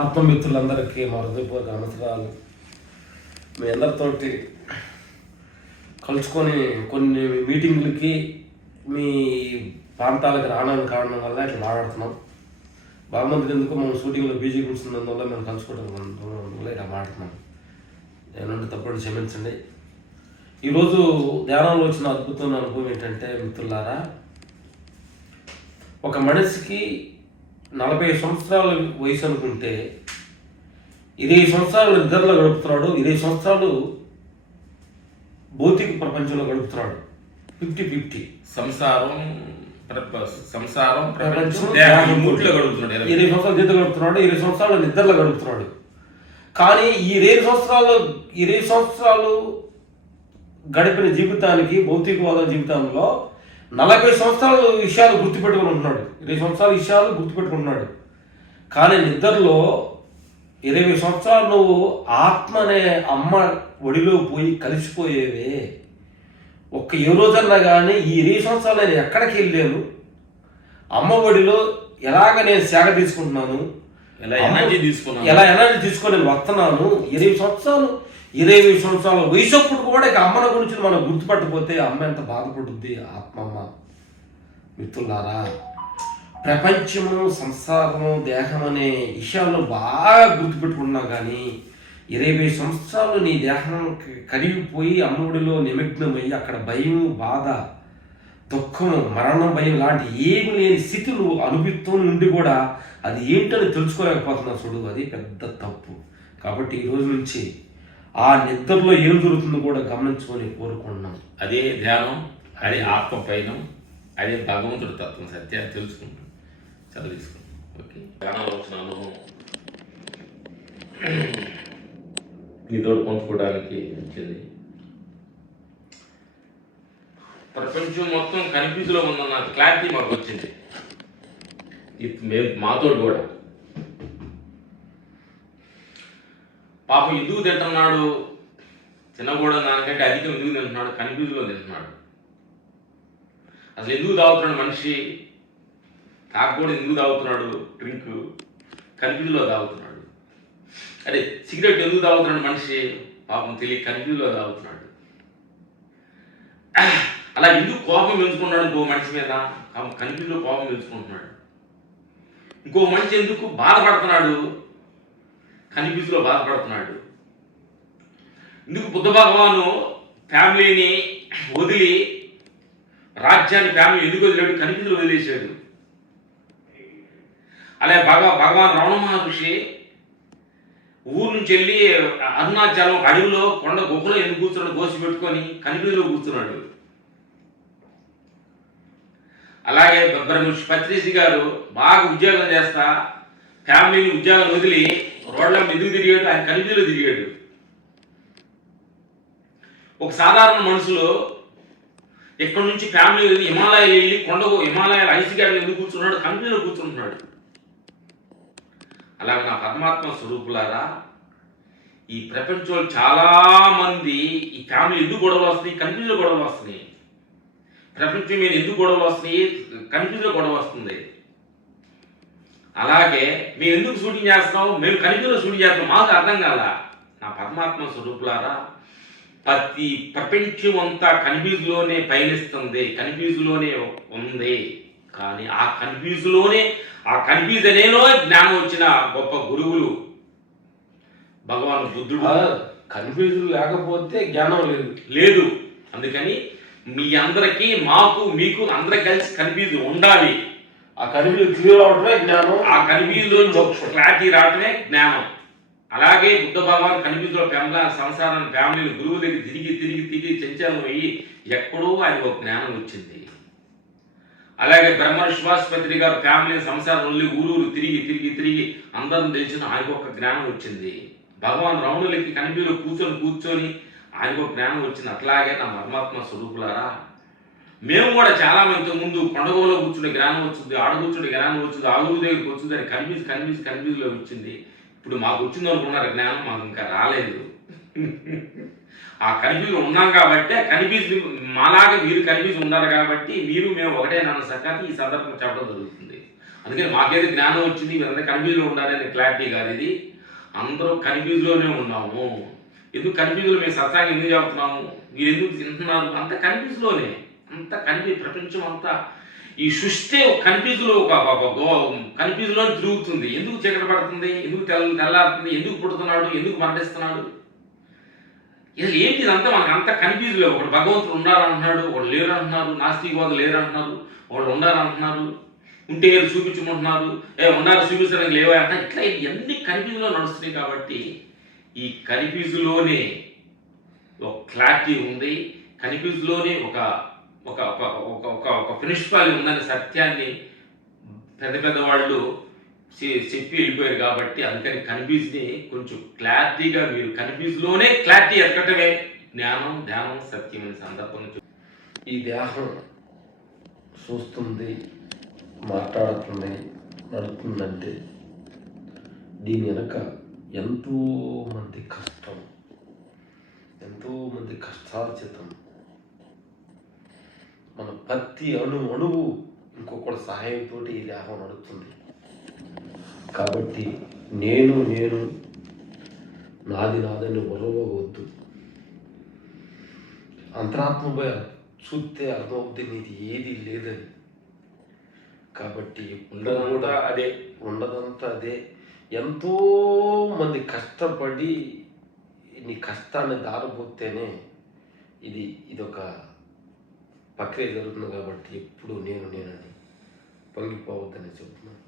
ఆత్మమిత్రులందరికీ మా హృదయపూర్వక నమస్కారాలు. మీ అందరితోటి కలుసుకొని కొన్ని మీటింగ్లకి మీ ప్రాంతాలకు రావడానికి కారణం వల్ల ఇట్లా మాట్లాడుతున్నాం. బాగుమంది ఎందుకు? మనం షూటింగ్లో బీజీ కూర్చున్నందువల్ల మేము కలుసుకోవడం వల్ల ఇలా మాట్లాడుతున్నాం. నేను తప్పుడు క్షమించండి. ఈరోజు ధ్యానంలో వచ్చిన అద్భుతమైన అనుభవం ఏంటంటే మిత్రులారా ఒక మనిషికి నలభై సంవత్సరాల వయసు అనుకుంటే ఇరవై సంవత్సరాలు నిద్రలో గడుపుతున్నాడు ఇరవై సంవత్సరాలు భౌతిక ప్రపంచంలో గడుపుతున్నాడు ఫిఫ్టీ ఫిఫ్టీ సంసారం సంసారం ప్రపంచం గడుపుతున్నాడు. ఇరవై సంవత్సరాలు నిద్ర గడుపుతున్నాడు ఇరవై సంవత్సరాలు నిద్రలో గడుపుతున్నాడు కానీ ఈ ఇరవై సంవత్సరాలు ఇరవై సంవత్సరాలు గడిపిన జీవితానికి భౌతికవాద జీవితంలో నలభై సంవత్సరాలు విషయాలు గుర్తుపెట్టుకుని ఉంటున్నాడు. ఇరవై సంవత్సరాల విషయాలు గుర్తుపెట్టుకుంటున్నాడు. కానీ నిద్రలో ఇరవై సంవత్సరాలు నువ్వు ఆత్మ అనే అమ్మ ఒడిలో పోయి కలిసిపోయేవే. ఒక్క ఏ రోజన్నా కానీ ఈ ఇరవై సంవత్సరాలు నేను ఎక్కడికి వెళ్ళాను అమ్మ ఒడిలో ఎలాగ నేను సేగ తీసుకుంటున్నాను? ఎలా ఎనర్జీ తీసుకొని నేను వస్తున్నాను ఇరవై సంవత్సరాలు ఇరవై సంవత్సరాల వయసు అప్పుడు కూడా ఇక అమ్మన గురించి మనం గుర్తుపట్టకపోతే అమ్మ ఎంత బాధపడుద్ది? ఆత్మమ్మ మిత్రులారా ప్రపంచము సంసారము దేహం అనే విషయాల్లో బాగా గుర్తుపెట్టుకున్నా కానీ ఇరవై సంవత్సరాలు నీ దేహం కరిగిపోయి అమ్మఒడిలో నిమగ్నమయ్యి అక్కడ భయం బాధ దుఃఖము మరణం భయం లాంటి ఏమి లేని స్థితి నువ్వు అనుభవిత్వం నుండి కూడా అది ఏంటని తెలుసుకోలేకపోతున్నావు చూడు అది పెద్ద తప్పు. కాబట్టి ఈ రోజు నుంచి ఆ నిద్రలో ఏం జరుగుతుందో కూడా గమనించుకొని కోరుకున్నాం అదే ధ్యానం అదే ఆత్మ పైనం అదే భగవంతుడు తత్వం సత్యాన్ని తెలుసుకుంటాం చదువు తీసుకుంటాం ఓకే? ధ్యానంలో వచ్చిన అనుభవం మీతో పంచుకోవడానికి వచ్చింది. ప్రపంచం మొత్తం కన్ఫ్యూజ్లో ఉందన్న క్లారిటీ మాకు వచ్చింది. మేము మాతో కూడా. పాపం ఎందుకు తింటున్నాడు? తినకూడదు దానికంటే అధికం ఎందుకు తింటున్నాడు? కన్ఫ్యూజ్లో తింటున్నాడు. అసలు ఎందుకు తాగుతున్నాడు మనిషి? తాగకూడదు ఎందుకు తాగుతున్నాడు? డ్రింక్ కన్ఫ్యూజ్లో తాగుతున్నాడు. అదే సిగరెట్ ఎందుకు తాగుతున్నాడు మనిషి? పాపం తెలియ కన్ఫ్యూజ్లో తాగుతున్నాడు. అలా ఎందుకు కోపం పెంచుకున్నాడు ఇంకో మనిషి మీద? కనిపిలో కోపం పెంచుకుంటున్నాడు. ఇంకో మనిషి ఎందుకు బాధపడుతున్నాడు? కన్ఫ్యూజ్లో బాధపడుతున్నాడు. ఎందుకు బుద్ధ భగవాను ఫ్యామిలీని వదిలి రాజ్యాన్ని ఫ్యామిలీ ఎందుకు వదిలేడు? కన్ఫ్యూజ్లో వదిలేశాడు. అలాగే భగ భగవాన్ రమణ మహర్షి ఊరు నుంచి వెళ్ళి అరుణాచలం అడవిలో కొండ గుహలో ఎందుకు కూర్చున్నాడు? కోసి పెట్టుకొని కనిపిలో కూర్చున్నాడు. అలాగే బ్రహ్మర్షి పత్రిసి గారు బాగా ఉద్యోగం చేస్తా ఫ్యామిలీని ఉద్యోగం వదిలి రోడ్ల మీద తిరిగాడు? ఆయన కన్ఫ్యూజ్లో తిరిగాడు. ఒక సాధారణ మనుషులు ఇక్కడ నుంచి ఫ్యామిలీ హిమాలయాలు వెళ్ళి కొండ హిమాలయాల ఐస్ గార్డెన్ ఎందుకు కూర్చున్నాడు? కంపెనీలో కూర్చుంటున్నాడు. అలాగే నా పరమాత్మ స్వరూపులారా ఈ ప్రపంచంలో చాలా మంది ఈ ఫ్యామిలీ ఎందుకు గొడవలు వస్తున్నాయి? కంపెనీలో గొడవలు వస్తున్నాయి. ప్రపంచం మీద ఎందుకు గొడవలు వస్తున్నాయి? కన్ఫ్యూజ్లో గొడవ వస్తుంది. అలాగే మేము ఎందుకు షూటింగ్ చేస్తున్నాం? మేము కన్ఫ్యూజ్లో షూటింగ్ చేస్తున్నాం. మాకు అర్థం కాల. నా పరమాత్మ స్వరూపులారా ప్రతి ప్రపంచం అంతా కన్ఫ్యూజ్లోనే పయనిస్తుంది. కన్ఫ్యూజ్లోనే ఉంది. కానీ ఆ కన్ఫ్యూజ్లోనే ఆ కన్ఫ్యూజ్ అనేలో జ్ఞానం వచ్చిన గొప్ప గురువులు. భగవాన్ బుద్ధుడు. కన్ఫ్యూజ్ లేకపోతే జ్ఞానం లేదు. లేదు. అందుకని మీ అందరికీ మాకు మీకు అందరికి కలిసి కన్ఫ్యూజ్ ఉండాలి. ఆ కన్ఫ్యూజ్ క్లియర్ అవడమే జ్ఞానం. ఆ కన్ఫ్యూజ్ క్లారిటీ రావటమే జ్ఞానం. అలాగే బుద్ధ భగవాన్ కన్ఫ్యూజ్లో ఫ్యామిలీ సంసారాన్ని ఫ్యామిలీని గురువు దగ్గర తిరిగి తిరిగి తిరిగి చంచలం అయ్యి ఎక్కడో ఆయనకు ఒక జ్ఞానం వచ్చింది. అలాగే బ్రహ్మ సుభాష్పత్రి గారు ఫ్యామిలీ సంసారం వదిలి ఊరూరు తిరిగి తిరిగి తిరిగి అందరం తెలిసిన ఆయనకు ఒక జ్ఞానం వచ్చింది. భగవాన్ రమణులకి కనిపిలో కూర్చొని కూర్చొని ఆయనకు జ్ఞానం వచ్చింది. అట్లాగే నా పరమాత్మ స్వరూపులారా మేము కూడా చాలా మంది ముందు కొండగోలో కూర్చుని జ్ఞానం వచ్చింది ఆడ కూర్చుని జ్ఞానం వచ్చింది ఆగురు దగ్గరికి వచ్చింది అని కన్ఫ్యూజ్ కన్ఫ్యూజ్ కన్ఫ్యూజ్లో వచ్చింది. ఇప్పుడు మాకు వచ్చింది అనుకున్నారు జ్ఞానం? మాకు ఇంకా రాలేదు. ఆ కన్ఫ్యూజ్ ఉన్నాం కాబట్టి కన్ఫ్యూజ్ మాలాగా మీరు కన్ఫ్యూజ్ ఉన్నారు కాబట్టి మీరు మేము ఒకటే నన్ను సంగతి ఈ సందర్భం చెప్పడం జరుగుతుంది. అందుకని మాకేది జ్ఞానం వచ్చింది మీరందరూ కన్ఫ్యూజ్లో ఉండాలని క్లారిటీ కాదు ఇది. అందరూ కన్ఫ్యూజ్లోనే ఉన్నాము. ఎందుకు కన్ఫ్యూజ్లో మేము సత్సాంగం ఎందుకు చెబుతున్నాము మీరు ఎందుకు తింటున్నారు? అంత కన్ఫ్యూజ్లోనే అంత కన్ఫ్యూజ్ ప్రపంచం అంతా ఈ సృష్టి కన్ఫ్యూజ్లో కన్ఫ్యూజ్లో తిరుగుతుంది. ఎందుకు చీకట పడుతుంది? ఎందుకు తెల్ల తెల్లారుతుంది? ఎందుకు పుడుతున్నాడు? ఎందుకు మరణిస్తున్నాడు? అసలు ఏంటి ఇదంతా? మనకు అంత కన్ఫ్యూజ్లో ఒకడు భగవంతుడు ఉన్నారంటున్నాడు ఒకడు లేరు అంటున్నారు నాస్తికవాదులు లేరు అంటున్నారు వాళ్ళు ఉండాలంటున్నారు ఉంటే చూపించుకుంటున్నారు చూపించమంటున్నారు ఏ ఉన్నారు చూపించడానికి లేవా అంటే ఇట్లా ఇవన్నీ కన్ఫ్యూజ్లో నడుస్తున్నాయి కాబట్టి ఈ కనిపిజులోనే ఒక క్లారిటీ ఉంది. కనిపిజులోనే ఒక ఒక ఒక ఒక ఒక ప్రిన్సిపాల్ ఉందనే సత్యాన్ని పెద్ద పెద్ద వాళ్ళు చెప్పి వెళ్ళిపోయారు కాబట్టి అందుకని కన్ఫ్యూజ్ని కొంచెం క్లారిటీగా మీరు కన్ఫ్యూజ్లోనే క్లారిటీ ఎక్కటమే జ్ఞానం ధ్యానం సత్యం అనే సందర్భం ఈ దేహం చూస్తుంది మాట్లాడుతుంది నడుతుందంటే దీని వెనక ఎంతో మంది కష్టం. ఎంతో మంది కష్టార్జితం. మన ప్రతి అణు అణువు ఇంకొకటి సహాయంతో ఈ లేఖం నడుస్తుంది. కాబట్టి నేను నేను నాది నాదని ఉరవవద్దు అంతరాత్మపై చూస్తే అర్థమవుతుంది నీది ఏది లేదని. కాబట్టి కూడా ఉండదంతా అదే ఉండదంతా అదే. ఎంతో మంది కష్టపడి నీ కష్టాన్ని దారబోతేనే ఇది ఇదొక ప్రక్రియ జరుగుతుంది కాబట్టి ఎప్పుడు నేను నేనని పొంగిపోవద్దని చెప్తున్నాను.